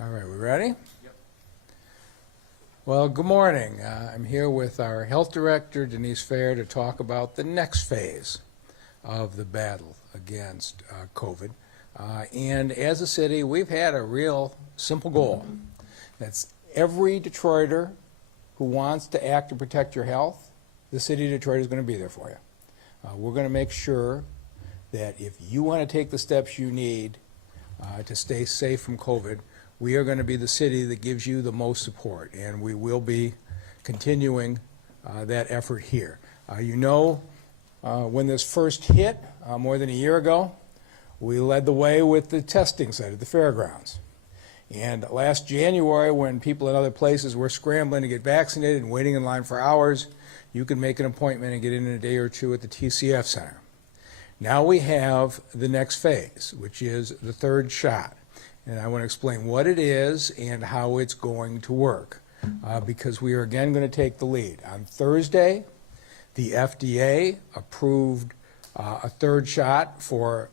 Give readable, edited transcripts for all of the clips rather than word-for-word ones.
All right, we ready? Yep. Well, good morning. I'm here with our Health Director, Denise Fair, to talk about the next phase of the battle against COVID. And as a city, we've had a real simple goal. That's every Detroiter who wants to act to protect your health, the city of Detroit is going to be there for you. We're going to make sure that if you want to take the steps you need to stay safe from COVID, we are going to be the city that gives you the most support, and we will be continuing that effort here. When this first hit more than a year ago, we led the way with the testing site at the fairgrounds. And last January, when people in other places were scrambling to get vaccinated and waiting in line for hours, you could make an appointment and get in a day or two at the TCF Center. Now we have the next phase, which is the third shot. And I want to explain what it is and how it's going to work, because we are again going to take the lead. On Thursday, the FDA approved a third shot for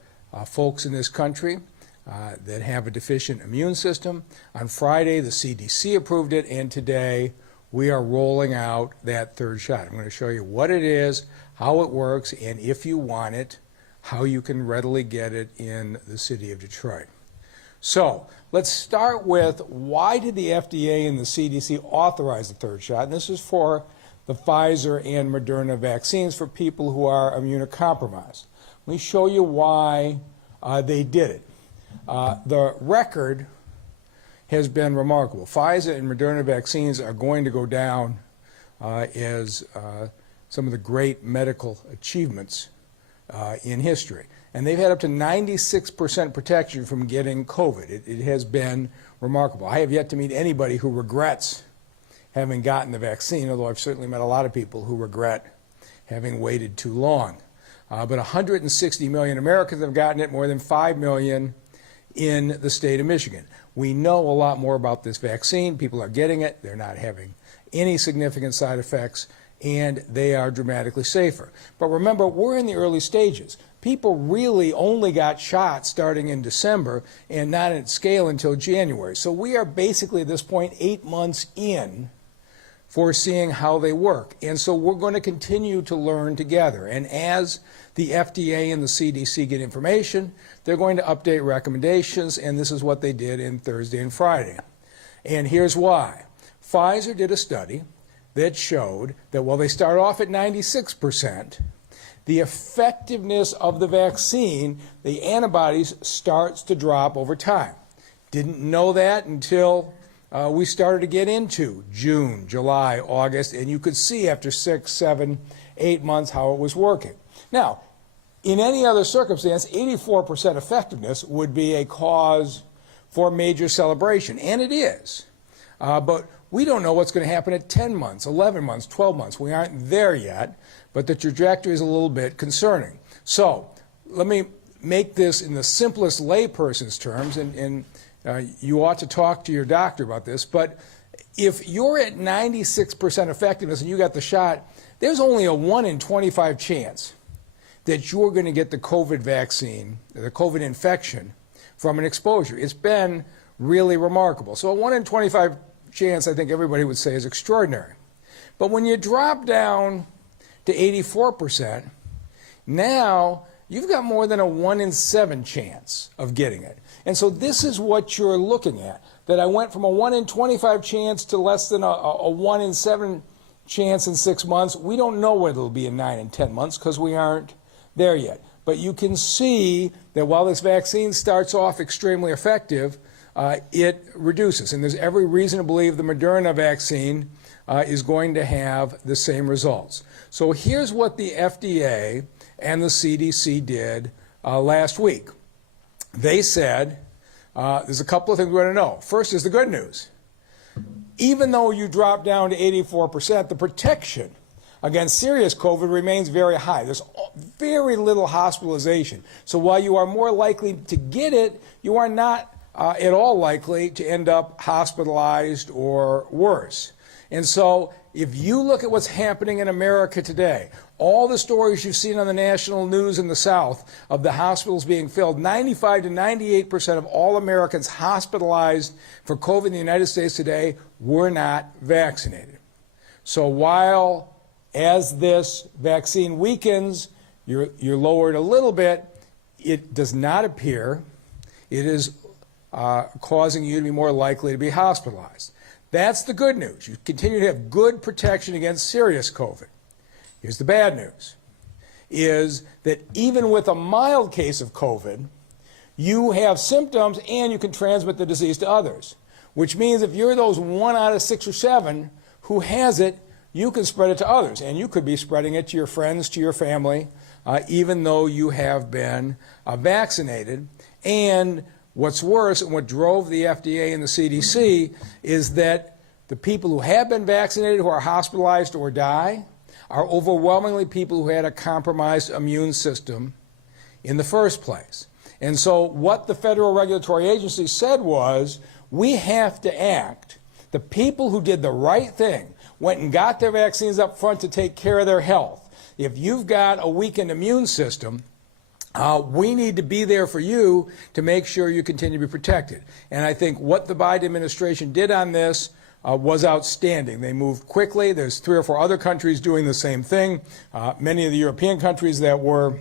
folks in this country that have a deficient immune system. On Friday, the CDC approved it, and today we are rolling out that third shot. I'm going to show you what it is, how it works, and if you want it, how you can readily get it in the city of Detroit. So let's start with, why did the FDA and the CDC authorize the third shot? And this is for the Pfizer and Moderna vaccines for people who are immunocompromised. Let me show you why they did it. The record has been remarkable. Pfizer and Moderna vaccines are going to go down as some of the great medical achievements in history. And they've had up to 96% protection from getting COVID. It has been remarkable. I have yet to meet anybody who regrets having gotten the vaccine, although I've certainly met a lot of people who regret having waited too long. But 160 million Americans have gotten it, more than 5 million in the state of Michigan. We know a lot more about this vaccine. People are getting it. They're not having any significant side effects, and they are dramatically safer. But remember, we're in the early stages. People really only got shots starting in December and not at scale until January. So we are basically at this point 8 months in for seeing how they work. And so we're going to continue to learn together. And as the FDA and the CDC get information, they're going to update recommendations, and this is what they did in Thursday and Friday. And here's why. Pfizer did a study that showed that while they start off at 96%, the effectiveness of the vaccine, the antibodies, starts to drop over time. Didn't know that until we started to get into June, July, August, and you could see after 6, 7, 8 months how it was working. Now, in any other circumstance, 84% effectiveness would be a cause for major celebration, and it is. But we don't know what's going to happen at 10 months, 11 months, 12 months. We aren't there yet, but the trajectory is a little bit concerning. So let me make this in the simplest layperson's terms, and you ought to talk to your doctor about this, but if you're at 96% effectiveness and you got the shot, there's only a 1 in 25 chance that you're going to get the COVID vaccine, the COVID infection, from an exposure. It's been really remarkable. So a 1 in 25 chance, I think everybody would say, is extraordinary. But when you drop down to 84%, now you've got more than a 1 in 7 chance of getting it. And so this is what you're looking at, that I went from a 1 in 25 chance to less than a 1 in 7 chance in 6 months. We don't know what it'll be in 9 and 10 months because we aren't there yet. But you can see that while this vaccine starts off extremely effective, it reduces. And there's every reason to believe the Moderna vaccine is going to have the same results. So here's what the FDA and the CDC did last week. They said, there's a couple of things we want to know. First is the good news. Even though you drop down to 84%, the protection against serious COVID remains very high. There's very little hospitalization. So while you are more likely to get it, you are not at all likely to end up hospitalized or worse. And so if you look at what's happening in America today, All the stories you've seen on the national news in the South of the hospitals being filled, 95 to 98% of all Americans hospitalized for COVID in the United States today were not vaccinated. So while as this vaccine weakens, you're lowered a little bit, it does not appear it is causing you to be more likely to be hospitalized. That's the good news. You continue to have good protection against serious COVID. Here's the bad news, is that even with a mild case of COVID, you have symptoms and you can transmit the disease to others, which means if you're those 1 out of 6 or 7 who has it, you can spread it to others, and you could be spreading it to your friends, to your family, even though you have been vaccinated. And what's worse, and what drove the FDA and the CDC, is that the people who have been vaccinated, who are hospitalized or die, are overwhelmingly people who had a compromised immune system in the first place. And so what the federal regulatory agency said was, we have to act. The people who did the right thing, went and got their vaccines up front to take care of their health. If you've got a weakened immune system, we need to be there for you to make sure you continue to be protected. And I think what the Biden administration did on this was outstanding. They moved quickly. There's 3 or 4 other countries doing the same thing. Many of the European countries that were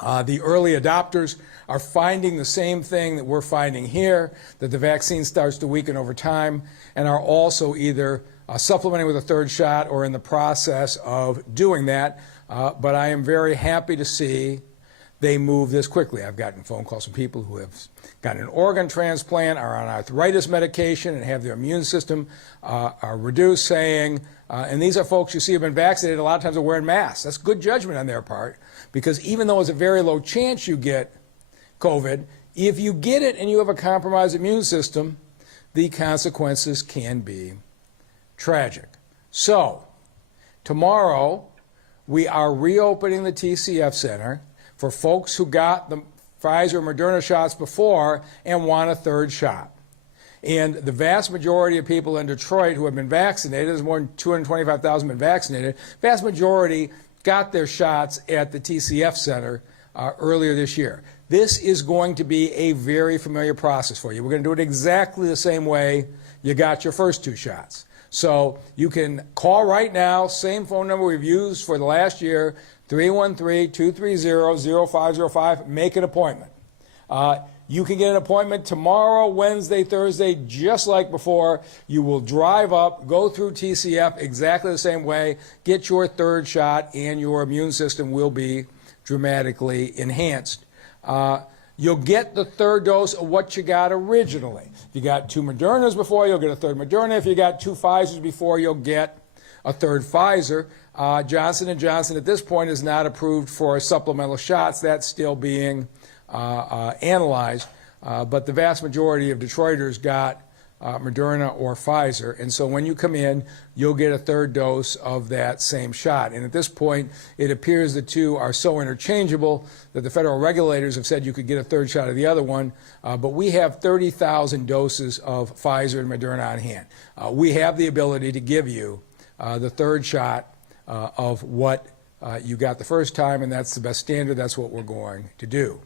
the early adopters are finding the same thing that we're finding here, that the vaccine starts to weaken over time, and are also either supplementing with a 3rd shot or in the process of doing that. But I am very happy to see they move this quickly. I've gotten phone calls from people who have gotten an organ transplant, are on arthritis medication, and have their immune system are reduced, saying, and these are folks you see have been vaccinated, a lot of times are wearing masks. That's good judgment on their part, because even though it's a very low chance you get COVID, if you get it and you have a compromised immune system, the consequences can be tragic. So, tomorrow we are reopening the TCF Center for folks who got the Pfizer and Moderna shots before and want a 3rd shot. And the vast majority of people in Detroit who have been vaccinated, there's more than 225,000 been vaccinated, vast majority got their shots at the TCF Center earlier this year. This is going to be a very familiar process for you. We're going to do it exactly the same way you got your first 2 shots. So you can call right now, same phone number we've used for the last year, 313-230-0505, make an appointment. You can get an appointment tomorrow, Wednesday, Thursday, just like before. You will drive up, go through TCF exactly the same way, get your 3rd shot, and your immune system will be dramatically enhanced. You'll get the 3rd dose of what you got originally. If you got 2 Modernas before, you'll get a 3rd Moderna. If you got 2 Pfizers before, you'll get a 3rd Pfizer. Johnson & Johnson at this point is not approved for supplemental shots. That's still being analyzed. But the vast majority of Detroiters got Moderna or Pfizer. And so when you come in, you'll get a 3rd dose of that same shot. And at this point, it appears the 2 are so interchangeable that the federal regulators have said you could get a 3rd shot of the other one. But we have 30,000 doses of Pfizer and Moderna on hand. We have the ability to give you the 3rd shot of what you got the first time, and that's the best standard. That's what we're going to do.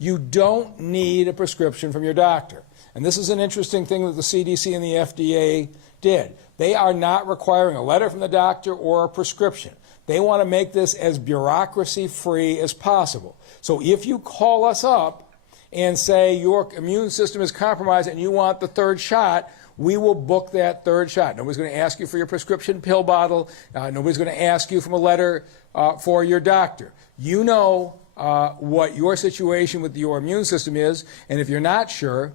You don't need a prescription from your doctor. And this is an interesting thing that the CDC and the FDA did. They are not requiring a letter from the doctor or a prescription. They want to make this as bureaucracy-free as possible. So if you call us up and say your immune system is compromised and you want the 3rd shot, we will book that 3rd shot. Nobody's going to ask you for your prescription pill bottle. Nobody's going to ask you from a letter for your doctor. You know what your situation with your immune system is, and if you're not sure,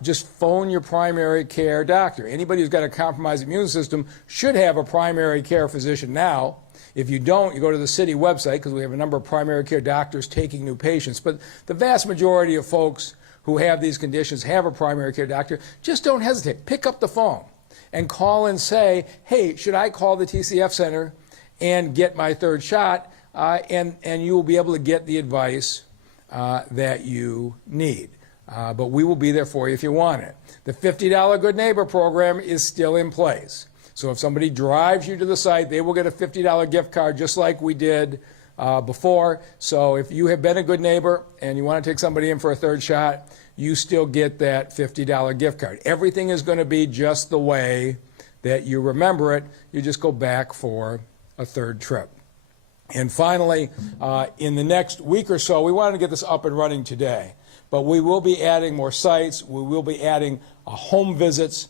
just phone your primary care doctor. Anybody who's got a compromised immune system should have a primary care physician now. If you don't, you go to the city website, because we have a number of primary care doctors taking new patients. But the vast majority of folks who have these conditions have a primary care doctor. Just don't hesitate. Pick up the phone and call and say, hey, should I call the TCF Center and get my 3rd shot? And you will be able to get the advice that you need. But we will be there for you if you want it. The $50 Good Neighbor program is still in place. So if somebody drives you to the site, they will get a $50 gift card just like we did before. So if you have been a good neighbor and you want to take somebody in for a third shot, you still get that $50 gift card. Everything is going to be just the way that you remember it. You just go back for a third trip. And finally, in the next week or so, we wanted to get this up and running today, but we will be adding more sites. We will be adding home visits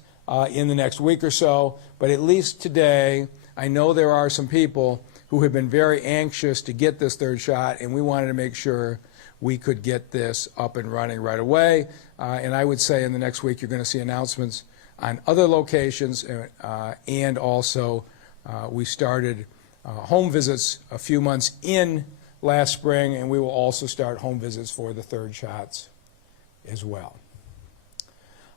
in the next week or so. But at least today, I know there are some people who have been very anxious to get this third shot, and we wanted to make sure we could get this up and running right away. And I would say in the next week, you're going to see announcements on other locations, and also we started home visits a few months in last spring, and we will also start home visits for the third shots as well.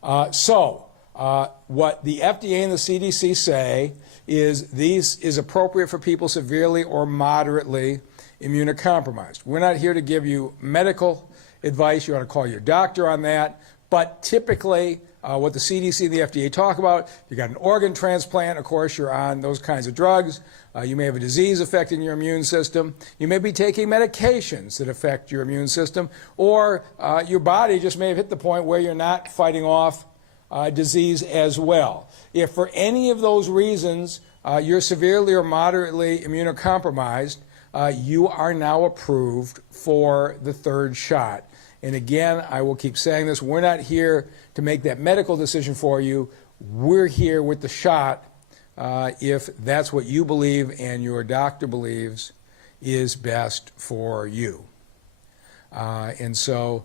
What the FDA and the CDC say is this is appropriate for people severely or moderately immunocompromised. We're not here to give you medical advice. You ought to call your doctor on that. But typically, what the CDC and the FDA talk about, you got an organ transplant, of course, you're on those kinds of drugs. You may have a disease affecting your immune system. You may be taking medications that affect your immune system, or your body just may have hit the point where you're not fighting off disease as well. If for any of those reasons you're severely or moderately immunocompromised, you are now approved for the third shot. And again, I will keep saying this, we're not here to make that medical decision for you. We're here with the shot if that's what you believe and your doctor believes is best for you. And so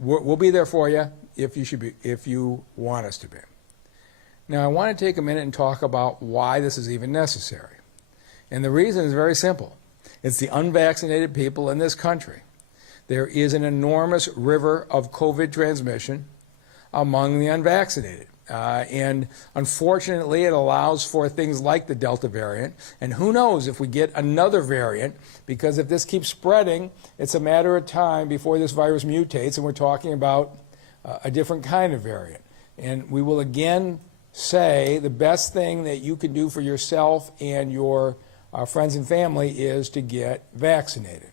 we'll be there for you if you want us to be. Now, I want to take a minute and talk about why this is even necessary. And the reason is very simple. It's the unvaccinated people in this country. There is an enormous river of COVID transmission among the unvaccinated. And unfortunately, it allows for things like the Delta variant. And who knows if we get another variant, because if this keeps spreading, it's a matter of time before this virus mutates, and we're talking about a different kind of variant. And we will again say the best thing that you can do for yourself and your friends and family is to get vaccinated.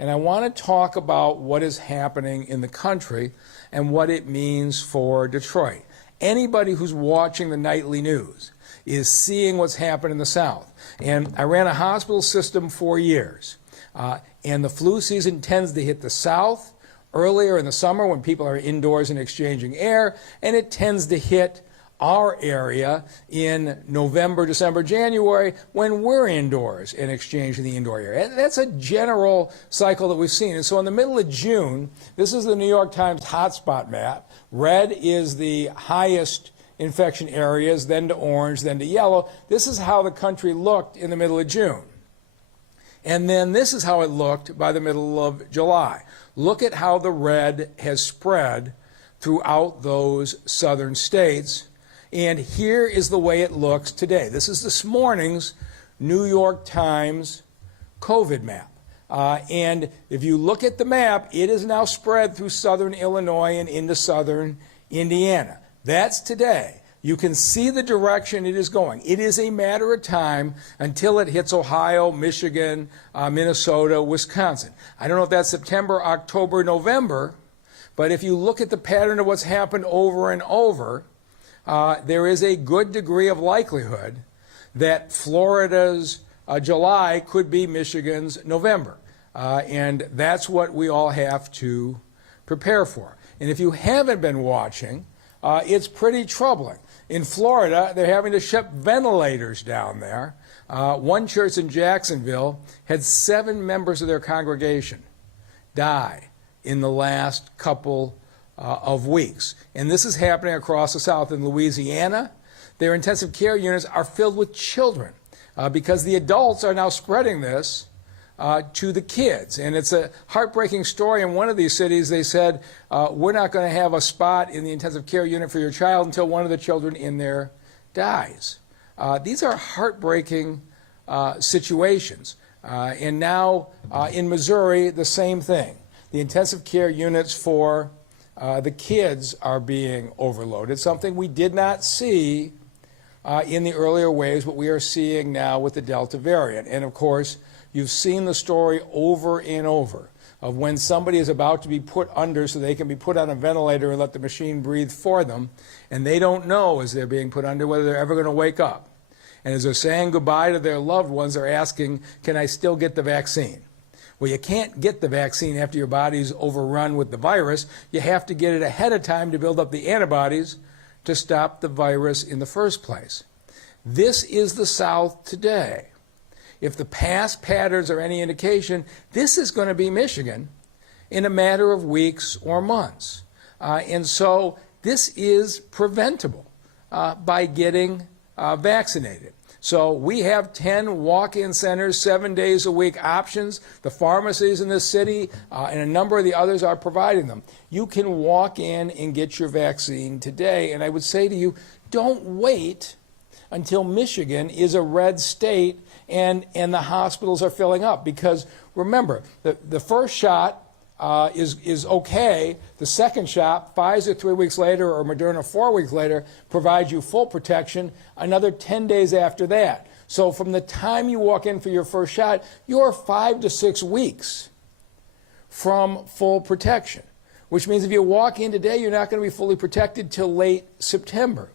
And I want to talk about what is happening in the country and what it means for Detroit. Anybody who's watching the nightly news is seeing what's happened in the South. And I ran a hospital system for years. And the flu season tends to hit the South earlier in the summer when people are indoors and exchanging air, and it tends to hit our area in November, December, January when we're indoors and exchanging the indoor air. And that's a general cycle that we've seen. And so in the middle of June, this is the New York Times hotspot map. Red is the highest infection areas, then to orange, then to yellow. This is how the country looked in the middle of June. And then this is how it looked by the middle of July. Look at how the red has spread throughout those southern states. And here is the way it looks today. This is this morning's New York Times COVID map. And if you look at the map, it is now spread through southern Illinois and into southern Indiana. That's today. You can see the direction it is going. It is a matter of time until it hits Ohio, Michigan, Minnesota, Wisconsin. I don't know if that's September, October, November, but if you look at the pattern of what's happened over and over, there is a good degree of likelihood that Florida's July could be Michigan's November. And that's what we all have to prepare for. And if you haven't been watching, it's pretty troubling. In Florida, they're having to ship ventilators down there. One church in Jacksonville had 7 members of their congregation die in the last couple of weeks. And this is happening across the South. In Louisiana, their intensive care units are filled with children because the adults are now spreading this to the kids. And it's a heartbreaking story. In one of these cities, they said, we're not going to have a spot in the intensive care unit for your child until one of the children in there dies. These are heartbreaking situations. And now in Missouri, the same thing. The intensive care units for the kids are being overloaded, something we did not see in the earlier waves, what we are seeing now with the Delta variant. And of course, you've seen the story over and over of when somebody is about to be put under so they can be put on a ventilator and let the machine breathe for them, and they don't know as they're being put under whether they're ever going to wake up. And as they're saying goodbye to their loved ones, they're asking, can I still get the vaccine? Well, you can't get the vaccine after your body's overrun with the virus. You have to get it ahead of time to build up the antibodies to stop the virus in the first place. This is the South today. If the past patterns are any indication, this is going to be Michigan in a matter of weeks or months. And so this is preventable by getting vaccinated. So we have 10 walk-in centers, 7 days a week options. The pharmacies in this city and a number of the others are providing them. You can walk in and get your vaccine today. And I would say to you, don't wait until Michigan is a red state and the hospitals are filling up. Because remember, the first shot is okay. The second shot, Pfizer 3 weeks later or Moderna 4 weeks later, provides you full protection another 10 days after that. So from the time you walk in for your first shot, you're 5 to 6 weeks from full protection, which means if you walk in today, you're not going to be fully protected till late September.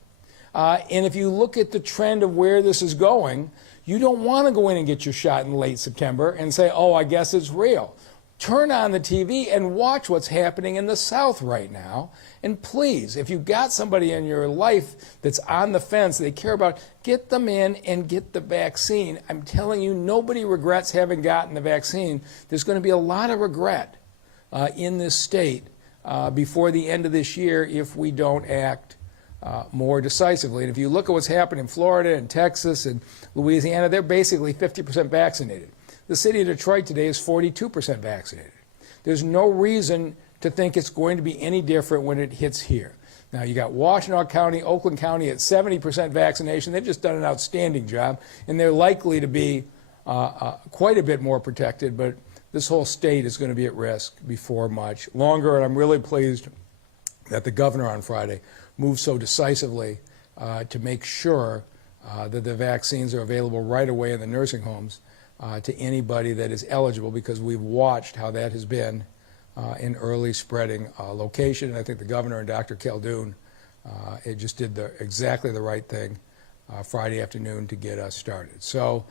And if you look at the trend of where this is going, you don't want to go in and get your shot in late September and say, oh, I guess it's real. Turn on the TV and watch what's happening in the South right now. And please, if you've got somebody in your life that's on the fence they care about, get them in and get the vaccine. I'm telling you, nobody regrets having gotten the vaccine. There's going to be a lot of regret in this state before the end of this year if we don't act more decisively. And if you look at what's happened in Florida and Texas and Louisiana, they're basically 50% vaccinated. The city of Detroit today is 42% vaccinated. There's no reason to think it's going to be any different when it hits here. Now, you got Washtenaw County, Oakland County at 70% vaccination. They've just done an outstanding job, and they're likely to be quite a bit more protected, but this whole state is going to be at risk before much longer, and I'm really pleased that the governor on Friday moved so decisively to make sure that the vaccines are available right away in the nursing homes to anybody that is eligible, because we've watched how that has been in early spreading location. And I think the governor and Dr. Khaldun it just did exactly the right thing Friday afternoon to get us started. So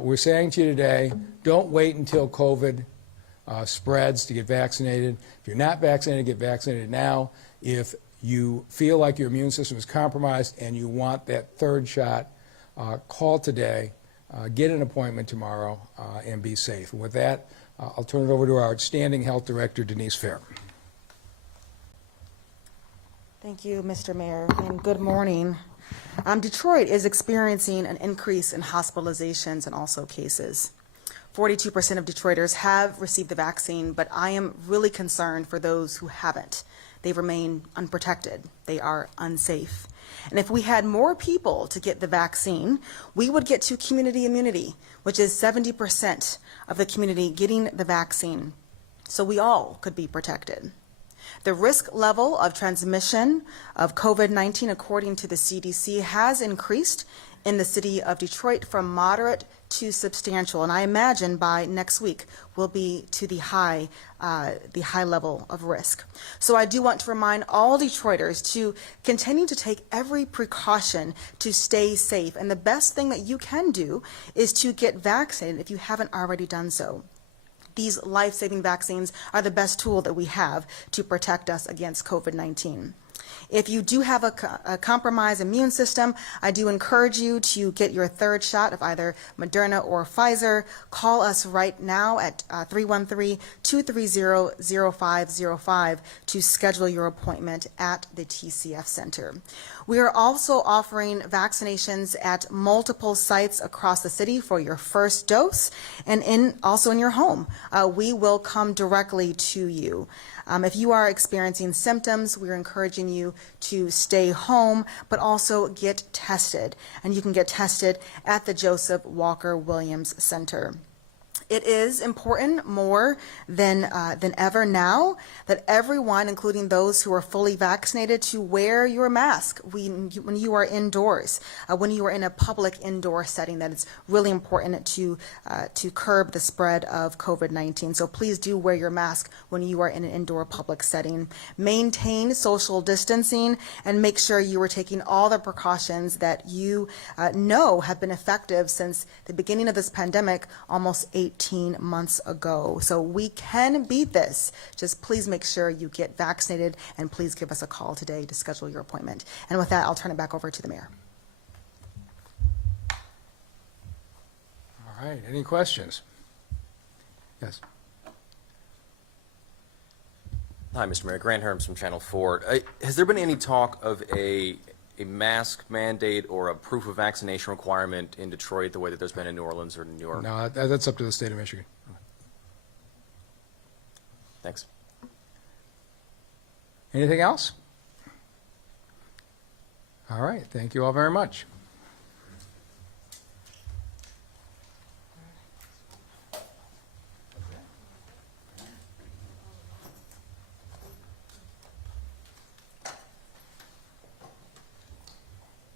we're saying to you today, don't wait until COVID spreads to get vaccinated. If you're not vaccinated, get vaccinated now. If you feel like your immune system is compromised and you want that third shot, call today. Get an appointment tomorrow and be safe. And with that, I'll turn it over to our outstanding health director, Denise Fair. Thank you, Mr. Mayor, and good morning. Detroit is experiencing an increase in hospitalizations and also cases. 42% of Detroiters have received the vaccine, but I am really concerned for those who haven't. They remain unprotected. They are unsafe. And if we had more people to get the vaccine, we would get to community immunity, which is 70% of the community getting the vaccine. So we all could be protected. The risk level of transmission of COVID-19, according to the CDC, has increased in the city of Detroit from moderate to substantial, and I imagine by next week will be to the high level of risk. So I do want to remind all Detroiters to continue to take every precaution to stay safe, and the best thing that you can do is to get vaccinated if you haven't already done so. These life-saving vaccines are the best tool that we have to protect us against COVID-19. If you do have a compromised immune system, I do encourage you to get your third shot of either Moderna or Pfizer. Call us right now at 313-230-0505 to schedule your appointment at the TCF Center. We are also offering vaccinations at multiple sites across the city for your first dose, and also in your home. We will come directly to you. If you are experiencing symptoms, we're encouraging you to stay home, but also get tested. And you can get tested at the Joseph Walker Williams Center. It is important more than ever now that everyone, including those who are fully vaccinated, to wear your mask when you are indoors, when you are in a public indoor setting. That it's really important to curb the spread of COVID-19. So please do wear your mask when you are in an indoor public setting. Maintain social distancing and make sure you are taking all the precautions that you know have been effective since the beginning of this pandemic almost 18 months ago. So we can beat this. Just please make sure you get vaccinated, and please give us a call today to schedule your appointment. And with that, I'll turn it back over to the mayor. All right, any questions? Yes. Hi, Mr. Mayor. Grant Herms from Channel 4. Has there been any talk of a mask mandate or a proof of vaccination requirement in Detroit the way that there's been in New Orleans or New York? No, that's up to the state of Michigan. Thanks. Anything else? All right, thank you all very much.